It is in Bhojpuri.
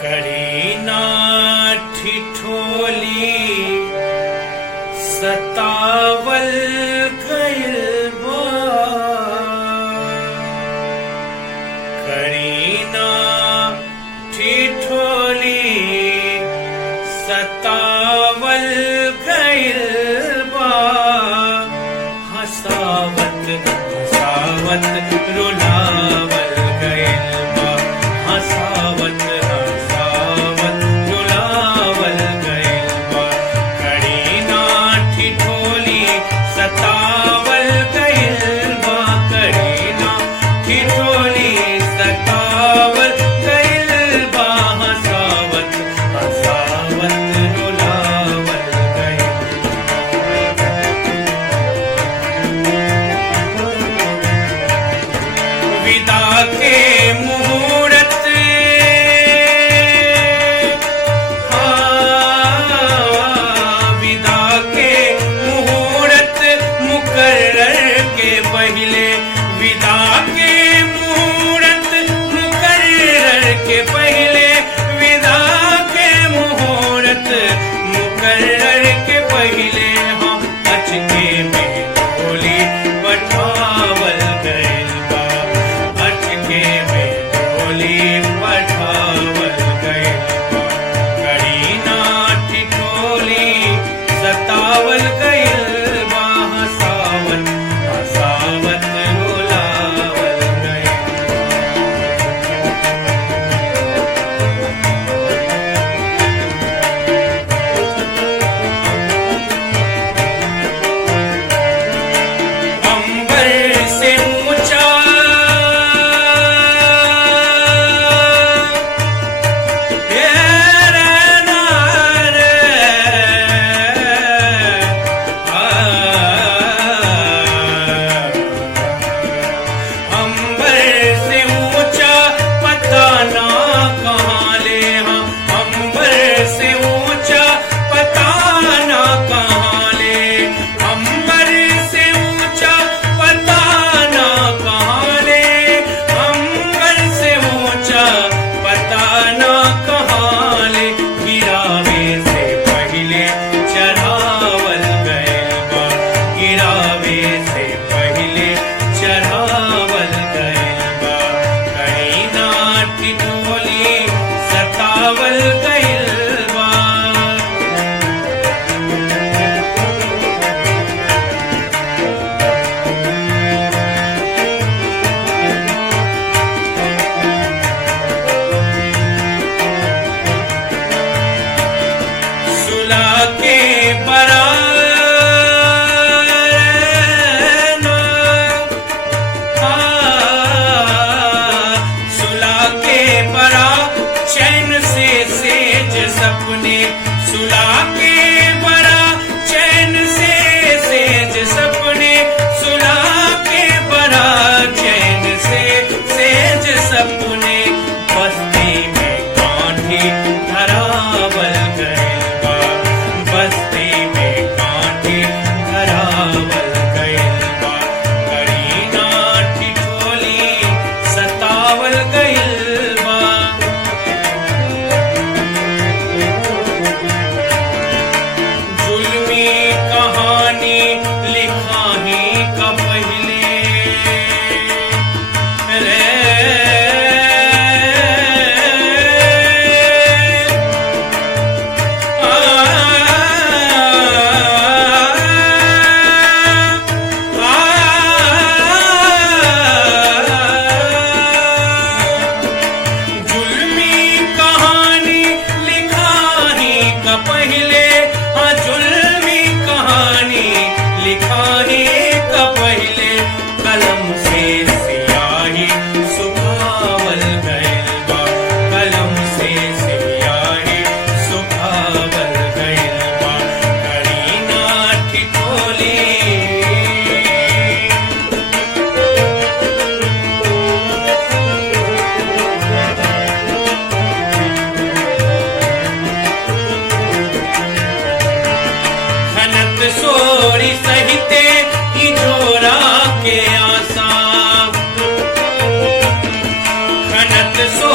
करीना ठिठोली सतावल गइल बा। करीना ठिठोली सतावल गइल बा। हसावत हसावत रुलावल गइल बा। हसावत हसावत रुलावल गइल बा। करीना ठिठोली सतावल गइल बा। करीना ठिठोली सतावल गइल बा। हसावत हसावत रुलावल गइल बा। विदा के मुहूर्त विदा के मुहूर्त मुकर्रर के पहले। विदा के मुहूर्त मुकर्रर के पहले। विदा के मुहूर्त मुकर्रर के पहले। हम अचके में डोली पठावल गइल बा। अचके में डोली पठावल गइल बा। करीना ठिठोली सतावल गइल बा। हसावत हसावत रुलावल गइल अंबर से ऊंचा अंबर से ऊंचा पता ना कहाँ ले। हाँ अंबर से ऊंचा पता ना कहाँ ले। अंबर से ऊंचा पता ना कहाँ ले। अंबर से ऊंचा पता ना कहाँ ले। गिरावे से पहले चढ़ावल गइल बा। गिरावे से पहले चढ़ावल गइल बा। करीना ठिठोली सतावल गइल बा। सुला के सुला के बरा चैन से सेज सपने। सुला के बरा चैन से सेज सपने। सुला के बरा चैन से सेज सपने। बस्ती में कांठी धरावल गइल बा। बस्ती में कांठी धरावल गइल बा। करीना ठिठोली सतावल गइल बा। जुल्मी कहानी लिखा ही का पहले रे। जुल्मी कहानी लिखा ही का पहले। हाँ जुल्मी कहानी लिखा ही का पहले। कलम से सियाही सुखावल गइल बा। कलम से सियाही सुखावल गइल बा। करीना ठिठोली खनत सोरी सहिते इजोरा के आसा। खनत सो